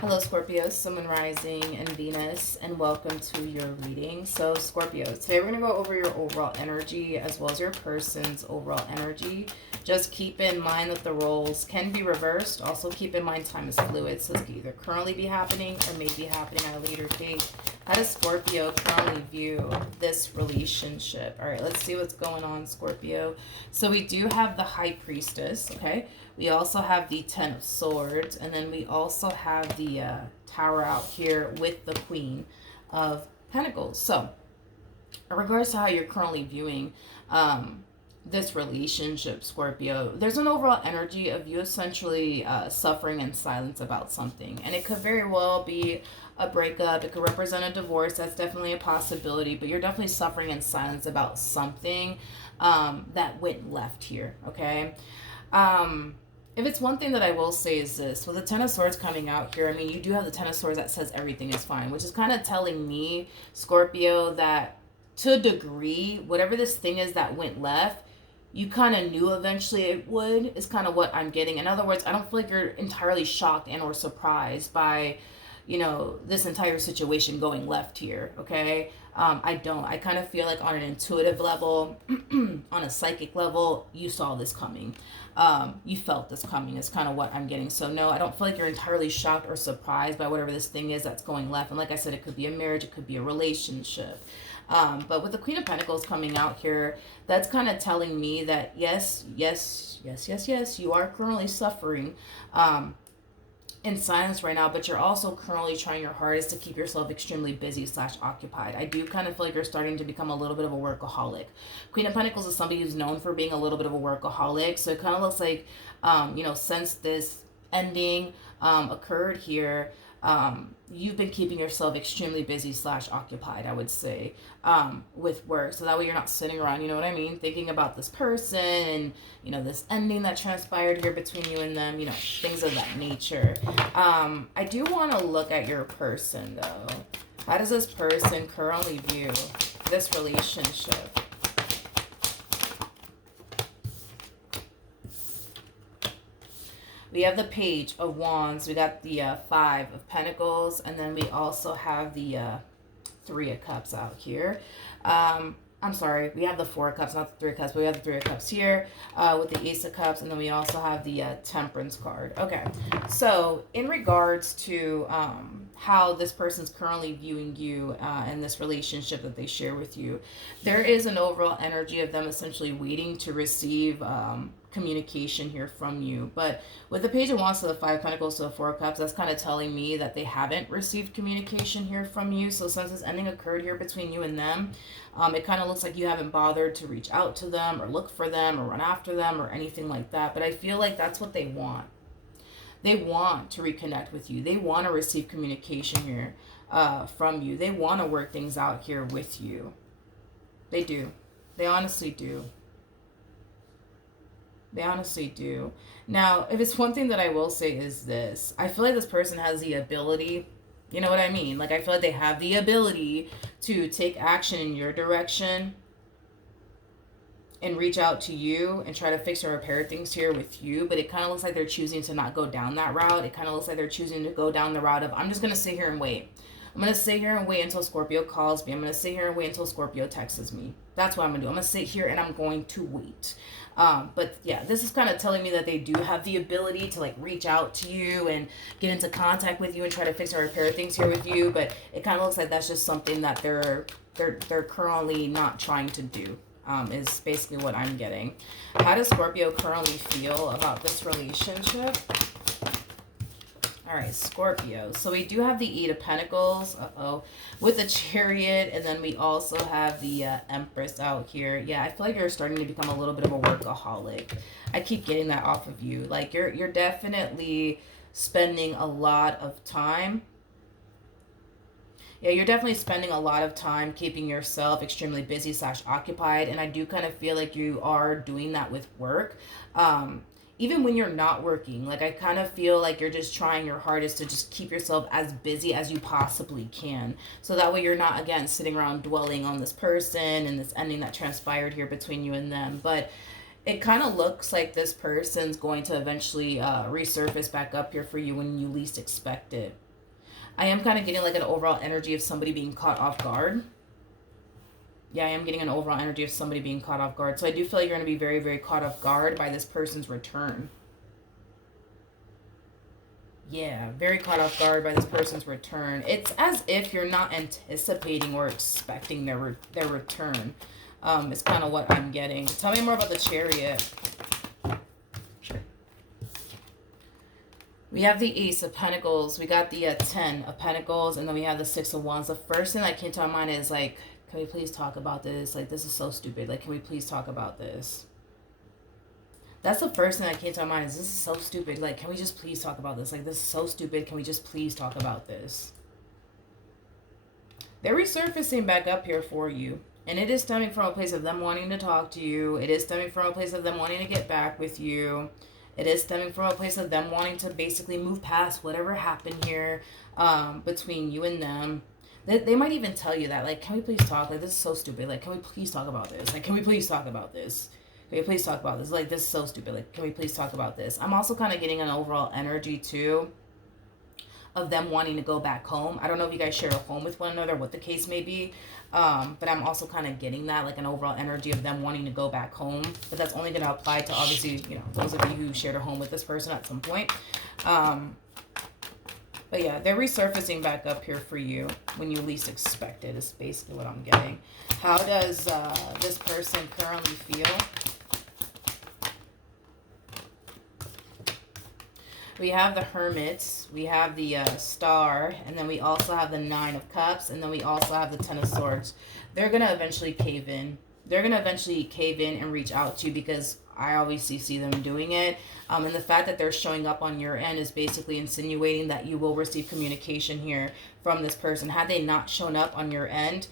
Hello, Scorpio, Sun, Moon, Rising, and Venus, and welcome to your reading. So, Scorpio, today we're going to go over your overall energy as well as your person's overall energy. Just keep in mind that the roles can be reversed. Also, keep in mind time is fluid, so this could either currently be happening or may be happening at a later date. How does Scorpio currently view this relationship? All right, let's see what's going on, Scorpio. So we do have the High Priestess, okay? We also have the Ten of Swords, and then we also have the Tower out here with the Queen of Pentacles. So, in regards to how you're currently viewing this relationship, Scorpio, there's an overall energy of you essentially suffering in silence about something. And it could very well be a breakup. It could represent a divorce. That's definitely a possibility. But you're definitely suffering in silence about something that went left here, okay? If it's one thing that I will say is this, with the Ten of Swords coming out here, I mean, you do have the Ten of Swords that says everything is fine, which is kind of telling me, Scorpio, that to a degree, whatever this thing is that went left, you kind of knew eventually it would, is kind of what I'm getting. In other words, I don't feel like you're entirely shocked and or surprised by, you know, this entire situation going left here, okay? I don't. I kind of feel like on an intuitive level, on a psychic level, you saw this coming. You felt this coming is kind of what I'm getting. So no, I don't feel like you're entirely shocked or surprised by whatever this thing is that's going left. And like I said, it could be a marriage, it could be a relationship. But with the Queen of Pentacles coming out here, that's kind of telling me that yes, you are currently suffering in silence right now, but you're also currently trying your hardest to keep yourself extremely busy / occupied. I do kind of feel like you're starting to become a little bit of a workaholic. Queen of Pentacles is somebody who's known for being a little bit of a workaholic, so it kind of looks like, you know, since this ending occurred here, you've been keeping yourself extremely busy / occupied, I would say, with work. So that way you're not sitting around, you know what I mean, thinking about this person and, you know, this ending that transpired here between you and them, you know, things of that nature. I do want to look at your person, though. How does this person currently view this relationship? We have the Page of Wands, we got the Five of Pentacles, and then we also have the Three of Cups out here. I'm sorry, we have the Four of Cups, not the Three of Cups, but we have the Three of Cups here with the Ace of Cups, and then we also have the Temperance card. Okay, so in regards to how this person's currently viewing you and this relationship that they share with you, there is an overall energy of them essentially waiting to receive communication here from you. But with the Page of Wands to the Five of Pentacles to the Four of Cups, that's kind of telling me that they haven't received communication here from you. So since this ending occurred here between you and them, it kind of looks like you haven't bothered to reach out to them or look for them or run after them or anything like that. But I feel like that's what they want. They want to reconnect with you. They want to receive communication here from you. They want to work things out here with you. They do. They honestly do. They honestly do. Now, if it's one thing that I will say is this. I feel like this person has the ability, you know what I mean? Like, I feel like they have the ability to take action in your direction and reach out to you and try to fix or repair things here with you. But it kind of looks like they're choosing to not go down that route. It kind of looks like they're choosing to go down the route of, I'm just going to sit here and wait. I'm going to sit here and wait until Scorpio calls me. I'm going to sit here and wait until Scorpio texts me. That's what I'm going to do. I'm going to sit here and I'm going to wait. But yeah, this is kind of telling me that they do have the ability to like reach out to you and get into contact with you and try to fix or repair things here with you. But it kind of looks like that's just something that they're currently not trying to do. Is basically what I'm getting. How does Scorpio currently feel about this relationship? All right, Scorpio. So we do have the Eight of Pentacles, with the Chariot, and then we also have the Empress out here. Yeah, I feel like you're starting to become a little bit of a workaholic. I keep getting that off of you. Like you're definitely spending a lot of time. Yeah, you're definitely spending a lot of time keeping yourself extremely busy / occupied, and I do kind of feel like you are doing that with work. Even when you're not working, like I kind of feel like you're just trying your hardest to just keep yourself as busy as you possibly can. So that way you're not, again, sitting around dwelling on this person and this ending that transpired here between you and them. But it kind of looks like this person's going to eventually resurface back up here for you when you least expect it. I am kind of getting like an overall energy of somebody being caught off guard. Yeah, I am getting an overall energy of somebody being caught off guard. So I do feel like you're going to be very, very caught off guard by this person's return. Yeah, very caught off guard by this person's return. It's as if you're not anticipating or expecting their return. It's kind of what I'm getting. Tell me more about the Chariot. We have the Ace of Pentacles. We got the 10 of Pentacles. And then we have the 6 of Wands. The first thing that came to my mind is like, can we please talk about this? Like, this is so stupid. Like, can we please talk about this? That's the first thing that came to my mind is this is so stupid. Like, can we just please talk about this? Like, this is so stupid. Can we just please talk about this? They're resurfacing back up here for you. And it is stemming from a place of them wanting to talk to you. It is stemming from a place of them wanting to get back with you. It is stemming from a place of them wanting to basically move past whatever happened here between you and them. They might even tell you that. Like, can we please talk? Like, this is so stupid. Like, can we please talk about this? Like, can we please talk about this? Can we please talk about this? Like, this is so stupid. Like, can we please talk about this? I'm also kind of getting an overall energy, too, of them wanting to go back home. I don't know if you guys share a home with one another, what the case may be. But I'm also kind of getting that, like an overall energy of them wanting to go back home. But that's only going to apply to, obviously, you know, those of you who shared a home with this person at some point. But yeah, they're resurfacing back up here for you when you least expect it, is basically what I'm getting. How does this person currently feel? We have the Hermit, we have the Star, and then we also have the 9 of Cups, and then we also have the 10 of Swords. They're going to eventually cave in. They're going to eventually cave in and reach out to you because I obviously see them doing it. And the fact that they're showing up on your end is basically insinuating that you will receive communication here from this person. Had they not shown up on your end,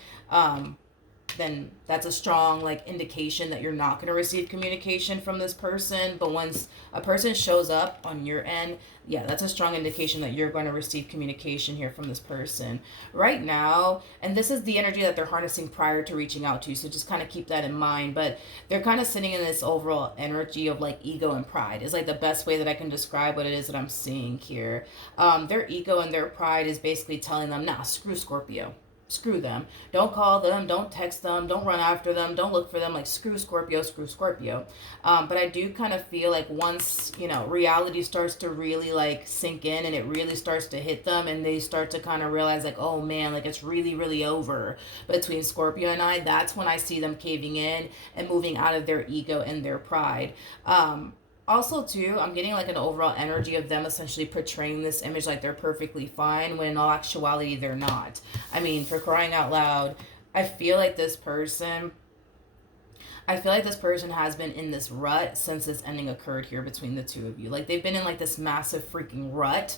then that's a strong like indication that you're not going to receive communication from this person. But once a person shows up on your end, yeah, that's a strong indication that you're going to receive communication here from this person right now. And this is the energy that they're harnessing prior to reaching out to you, so just kind of keep that in mind. But they're kind of sitting in this overall energy of like ego and pride is like the best way that I can describe what it is that I'm seeing here. Their ego and their pride is basically telling them, nah, screw Scorpio. Screw them. Don't call them. Don't text them. Don't run after them. Don't look for them. Like, screw Scorpio, screw Scorpio. But I do kind of feel like once, you know, reality starts to really, like, sink in and it really starts to hit them and they start to kind of realize, like, oh, man, like, it's really, really over between Scorpio and I, that's when I see them caving in and moving out of their ego and their pride. Also, too, I'm getting like an overall energy of them essentially portraying this image like they're perfectly fine when in all actuality they're not. I mean, for crying out loud, I feel like this person has been in this rut since this ending occurred here between the two of you. Like, they've been in like this massive freaking rut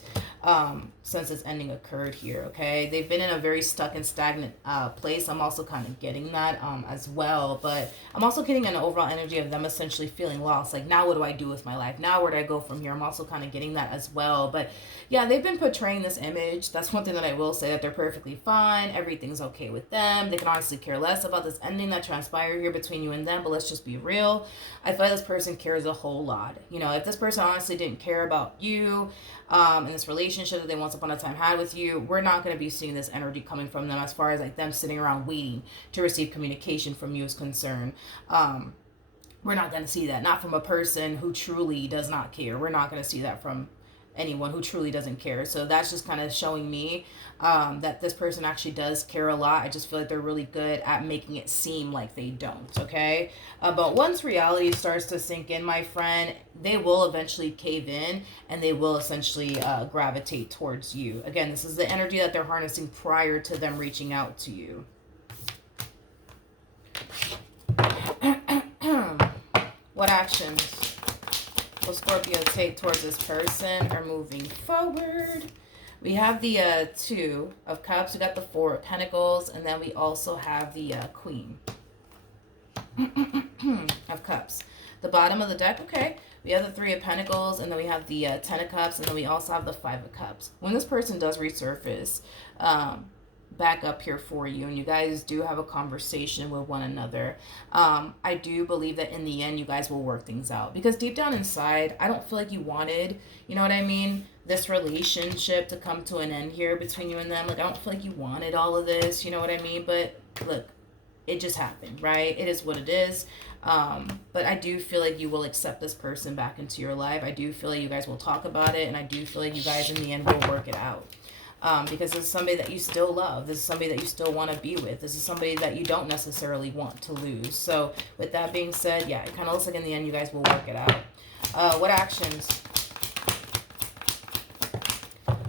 since this ending occurred here, okay? They've been in a very stuck and stagnant place. I'm also kind of getting that as well. But I'm also getting an overall energy of them essentially feeling lost. Like, now what do I do with my life? Now where do I go from here? I'm also kind of getting that as well. But yeah, they've been portraying this image. That's one thing that I will say, that they're perfectly fine. Everything's okay with them. They can honestly care less about this ending that transpired here between you and them. But let's just be real. I feel like this person cares a whole lot. You know, if this person honestly didn't care about you and this relationship that they once upon a time had with you, we're not going to be seeing this energy coming from them as far as like them sitting around waiting to receive communication from you is concerned. We're not going to see that. Not from a person who truly does not care. We're not going to see that from anyone who truly doesn't care. So that's just kind of showing me that this person actually does care a lot. I just feel like they're really good at making it seem like they don't, okay? But once reality starts to sink in, my friend, they will eventually cave in and they will essentially gravitate towards you. Again, this is the energy that they're harnessing prior to them reaching out to you. What actions will Scorpio take towards this person or moving forward? We have the 2 of Cups. We got the 4 of Pentacles. And then we also have the Queen of Cups. The bottom of the deck, okay. We have the 3 of Pentacles. And then we have the 10 of Cups. And then we also have the 5 of Cups. When this person does resurface, back up here for you, and you guys do have a conversation with one another. I do believe that in the end you guys will work things out, because deep down inside I don't feel like you wanted, you know what I mean, this relationship to come to an end here between you and them. Like, I don't feel like you wanted all of this, you know what I mean? But look, it just happened, right? It is what it is. But I do feel like you will accept this person back into your life. I do feel like you guys will talk about it, and I do feel like you guys in the end will work it out. Because this is somebody that you still love. This is somebody that you still want to be with. This is somebody that you don't necessarily want to lose. So with that being said, yeah, it kind of looks like in the end you guys will work it out. What actions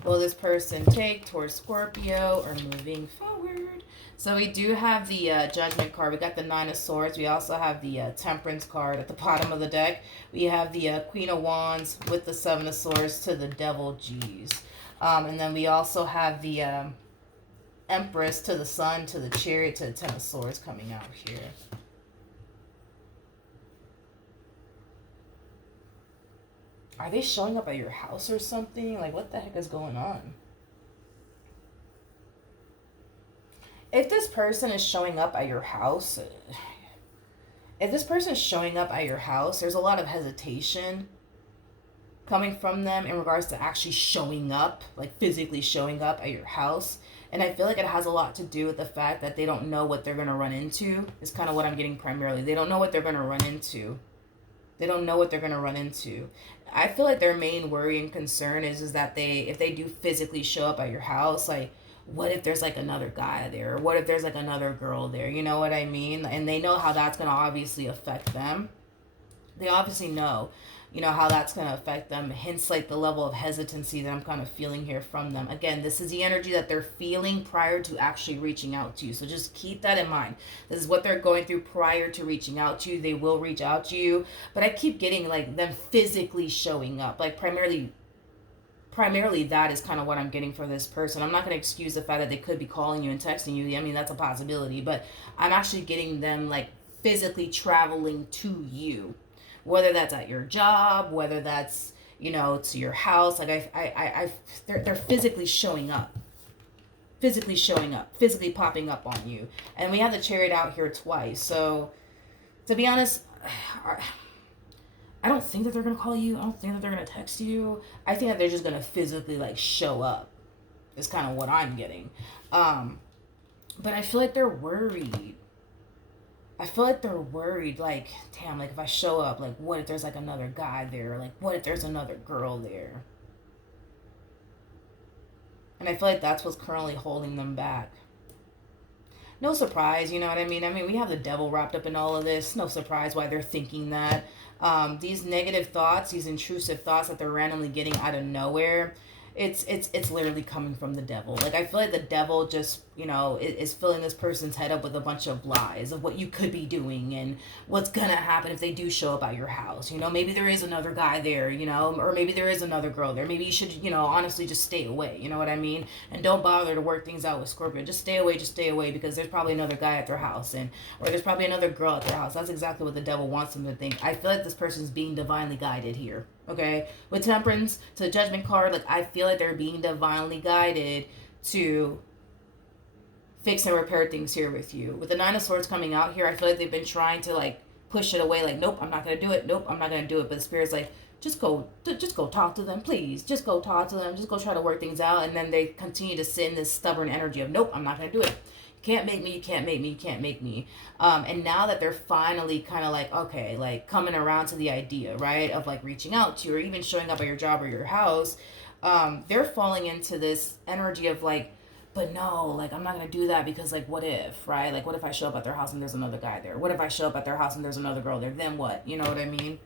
will this person take towards Scorpio or moving forward? So we do have the Judgment card. We got the Nine of Swords. We also have the Temperance card at the bottom of the deck. We have the Queen of Wands with the Seven of Swords to the Devil. G's. And then we also have the Empress to the Sun, to the Chariot, to the Ten of Swords coming out here. Are they showing up at your house or something? Like, what the heck is going on? If this person is showing up at your house, there's a lot of hesitation coming from them in regards to actually showing up, like physically showing up at your house. And I feel like it has a lot to do with the fact that they don't know what they're going to run into. Is kind of what I'm getting primarily. They don't know what they're going to run into. I feel like their main worry and concern is that if they do physically show up at your house, like, what if there's like another guy there? Or what if there's like another girl there? You know what I mean? And they know how that's going to obviously affect them. They obviously know, how that's going to affect them. Hence, like, the level of hesitancy that I'm kind of feeling here from them. Again, this is the energy that they're feeling prior to actually reaching out to you. So just keep that in mind. This is what they're going through prior to reaching out to you. They will reach out to you. But I keep getting, like, them physically showing up. Like, primarily that is kind of what I'm getting for this person. I'm not going to excuse the fact that they could be calling you and texting you. I mean, that's a possibility. But I'm actually getting them, like, physically traveling to you. Whether that's at your job, whether that's, to your house. Like, they're physically showing up. Physically popping up on you. And we have the Chariot out here twice. So, to be honest, I don't think that they're going to call you. I don't think that they're going to text you. I think that they're just going to physically, like, show up. Is kind of what I'm getting. But I feel like they're worried. Like, damn, like, if I show up, like, what if there's, like, another guy there? Like, what if there's another girl there? And I feel like that's what's currently holding them back. No surprise, you know what I mean? I mean, we have the Devil wrapped up in all of this. No surprise why they're thinking that. These negative thoughts, these intrusive thoughts that they're randomly getting out of nowhere, it's literally coming from the Devil. Like, I feel like the Devil just, is filling this person's head up with a bunch of lies of what you could be doing and what's gonna happen if they do show up at your house. Maybe there is another guy there, or maybe there is another girl there. Maybe you should, honestly just stay away, you know what I mean? And don't bother to work things out with Scorpio. Just stay away, because there's probably another guy at their house, or there's probably another girl at their house. That's exactly what the Devil wants them to think. I feel like this person's being divinely guided here. Okay, with Temperance to the Judgment card, like, I feel like they're being divinely guided to fix and repair things here with you. With the Nine of Swords coming out here, I feel like they've been trying to, like, push it away. Like, nope, I'm not gonna do it. Nope, I'm not gonna do it. But the Spirit's like, just go talk to them, please. Just go talk to them. Just go try to work things out. And then they continue to sit in this stubborn energy of, nope, I'm not gonna do it. Can't make me. And now that they're finally kind of like, okay, like, coming around to the idea, right, of, like, reaching out to you or even showing up at your job or your house, they're falling into this energy of, like, but no, like, I'm not going to do that because, like, what if, right? Like, what if I show up at their house and there's another guy there? What if I show up at their house and there's another girl there? Then what? You know what I mean?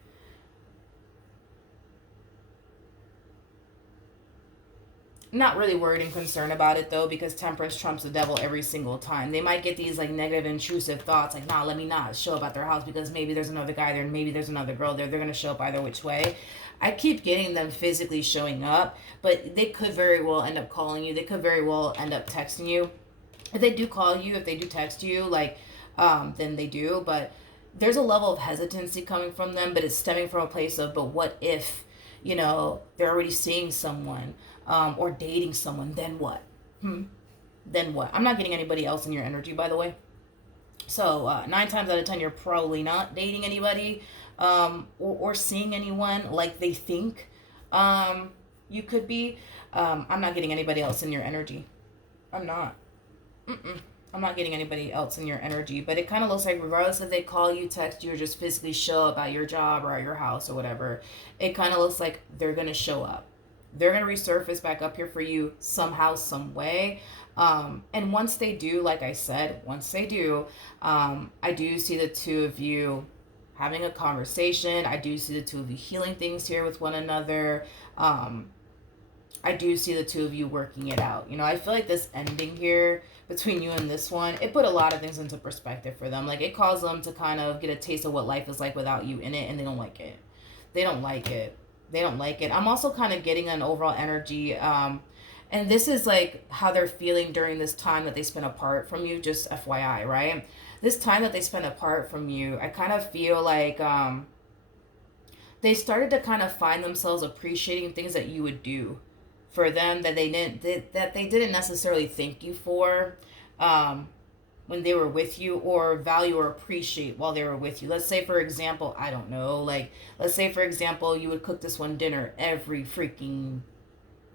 Not really worried and concerned about it, though, because Temperance trumps the Devil every single time. They might get these, like, negative, intrusive thoughts, like, nah, let me not show up at their house because maybe there's another guy there and maybe there's another girl there. They're going to show up either which way. I keep getting them physically showing up, but they could very well end up calling you. They could very well end up texting you. If they do call you, if they do text you, like, then they do. But there's a level of hesitancy coming from them, but it's stemming from a place of, but what if, they're already seeing someone, or dating someone, then what? then what? I'm not getting anybody else in your energy, by the way. So 9 times out of 10, you're probably not dating anybody, or seeing anyone like they think you could be. I'm not getting anybody else in your energy. I'm not. Mm-mm. I'm not getting anybody else in your energy. But it kind of looks like regardless if they call you, text you, or just physically show up at your job or at your house or whatever, it kind of looks like they're going to show up. They're going to resurface back up here for you somehow, some way. And once they do, like I said, once they do, I do see the two of you having a conversation. I do see the two of you healing things here with one another. I do see the two of you working it out. You know, I feel like this ending here between you and this one, it put a lot of things into perspective for them. Like, it caused them to kind of get a taste of what life is like without you in it, and they don't like it. They don't like it. They don't like it. I'm also kind of getting an overall energy, and this is like how they're feeling during this time that they spent apart from you, just FYI, right? This time that they spent apart from you, I kind of feel like they started to kind of find themselves appreciating things that you would do for them that they didn't necessarily thank you for when they were with you, or value or appreciate while they were with you. Let's say, for example, I don't know, like, let's say, for example, you would cook this one dinner every freaking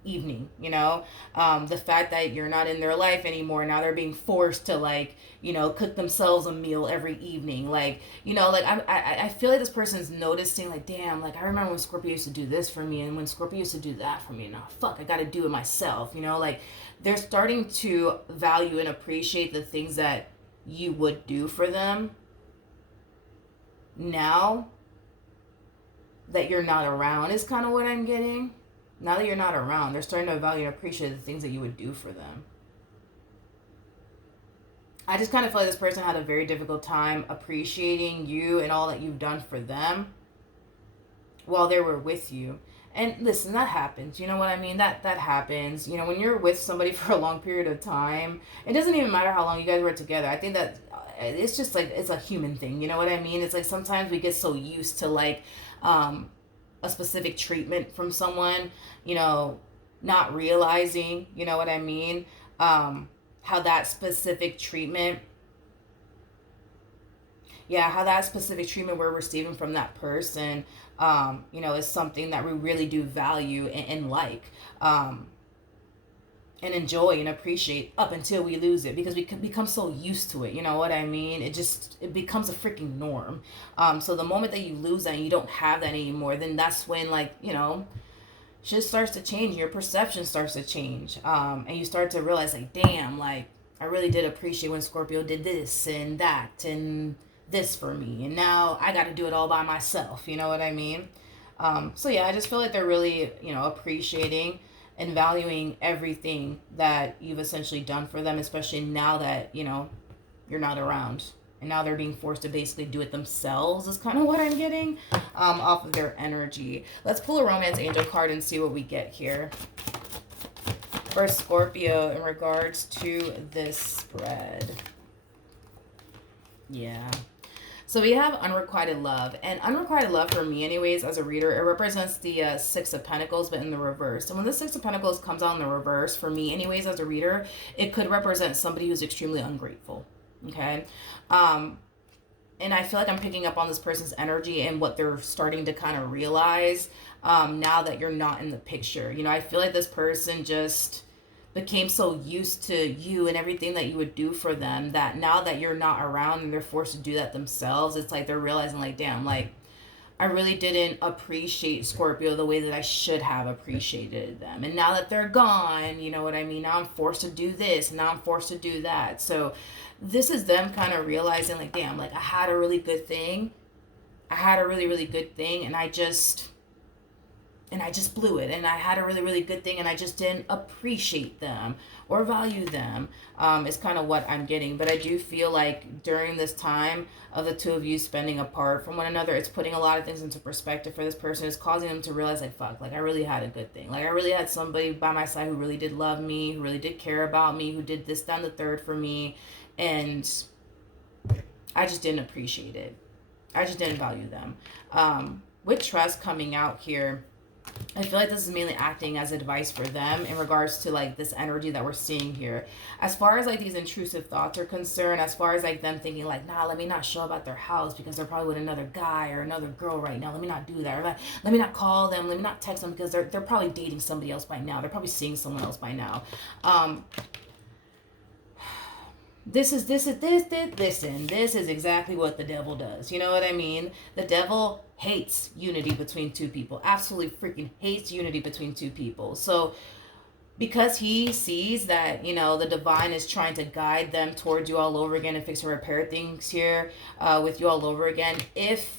evening, you know. The fact that you're not in their life anymore, now they're being forced to, like, you know, cook themselves a meal every evening, like, you know, like, I feel like this person's noticing, like, damn, like, I remember when Scorpio used to do this for me, and when Scorpio used to do that for me, now fuck, I gotta do it myself, you know. Like, they're starting to value and appreciate the things that you would do for them now that you're not around, is kind of what I'm getting. Now that you're not around, they're starting to value and appreciate the things that you would do for them. I just kind of feel like this person had a very difficult time appreciating you and all that you've done for them while they were with you. And listen, that happens. You know what I mean? That happens. You know, when you're with somebody for a long period of time, it doesn't even matter how long you guys were together. I think that it's just like, it's a human thing. You know what I mean? It's like sometimes we get so used to, like, a specific treatment from someone, you know, not realizing, you know what I mean, how that specific treatment, how that specific treatment we're receiving from that person, you know, is something that we really do value and like, and enjoy and appreciate up until we lose it, because we can become so used to it, you know what I mean? It becomes a freaking norm. So the moment that you lose that and you don't have that anymore, then that's when, like, you know, shit starts to change, your perception starts to change, and you start to realize, like, damn, like, I really did appreciate when Scorpio did this and that and this for me, and now I got to do it all by myself, you know what I mean? So yeah, I just feel like they're really, you know, appreciating and valuing everything that you've essentially done for them, especially now that, you know, you're not around. And now they're being forced to basically do it themselves, is kind of what I'm getting off of their energy. Let's pull a romance angel card and see what we get here for Scorpio in regards to this spread. Yeah. So we have unrequited love. And unrequited love, for me anyways, as a reader, it represents the Six of Pentacles, but in the reverse. And when the Six of Pentacles comes out in the reverse, for me anyways, as a reader, it could represent somebody who's extremely ungrateful. Okay? And I feel like I'm picking up on this person's energy and what they're starting to kind of realize now that you're not in the picture. You know, I feel like this person just became so used to you and everything that you would do for them that now that you're not around and they're forced to do that themselves, it's like they're realizing, like, damn, like, I really didn't appreciate Scorpio the way that I should have appreciated them. And now that they're gone, you know what I mean? Now I'm forced to do this, and now I'm forced to do that. So this is them kind of realizing, like, damn, like, I had a really good thing. I had a really, really good thing, and I just blew it, and I had a really, really good thing, and I just didn't appreciate them or value them, is kind of what I'm getting. But I do feel like during this time of the two of you spending apart from one another, it's putting a lot of things into perspective for this person. It's causing them to realize, like, fuck, like, I really had a good thing. Like, I really had somebody by my side who really did love me, who really did care about me, who did this, that, and the third for me, and I just didn't appreciate it. I just didn't value them. With trust coming out here, I feel like this is mainly acting as advice for them in regards to like this energy that we're seeing here. As far as like these intrusive thoughts are concerned, as far as like them thinking like, nah, let me not show up at their house because they're probably with another guy or another girl right now. Let me not do that. Or let me not call them. Let me not text them because they're probably dating somebody else by now. They're probably seeing someone else by now. This is listen, this is exactly what the devil does. You know what I mean? The devil hates unity between two people. Absolutely freaking hates unity between two people. So because he sees that, you know, the divine is trying to guide them towards you all over again and fix and repair things here with you all over again, if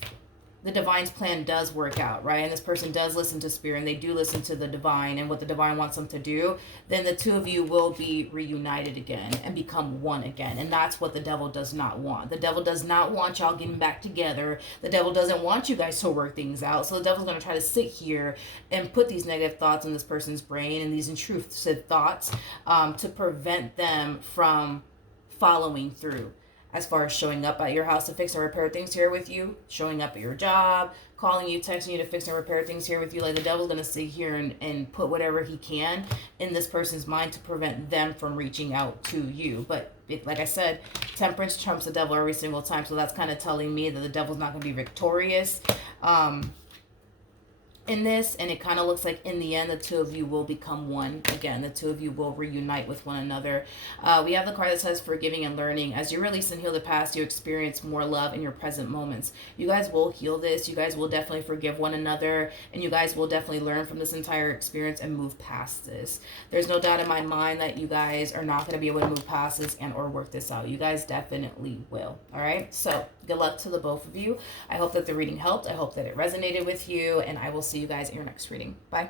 the divine's plan does work out, right? And this person does listen to spirit and they do listen to the divine and what the divine wants them to do, then the two of you will be reunited again and become one again. And that's what the devil does not want. The devil does not want y'all getting back together. The devil doesn't want you guys to work things out. So the devil's going to try to sit here and put these negative thoughts in this person's brain and these intrusive thoughts to prevent them from following through. As far as showing up at your house to fix and repair things here with you, showing up at your job, calling you, texting you to fix and repair things here with you, like the devil's going to sit here and put whatever he can in this person's mind to prevent them from reaching out to you. But like I said, temperance trumps the devil every single time. So that's kind of telling me that the devil's not going to be victorious in this, and it kind of looks like in the end the two of you will become one again. The two of you will reunite with one another. We have the card that says forgiving and learning. As you release and heal the past, you experience more love in your present moments. You guys will heal this. You guys will definitely forgive one another, and you guys will definitely learn from this entire experience and move past this. There's no doubt in my mind that you guys are not going to be able to move past this and or work this out. You guys definitely will. All right, so good luck to the both of you. I hope that the reading helped. I hope that it resonated with you, and I will see you guys in your next reading. Bye.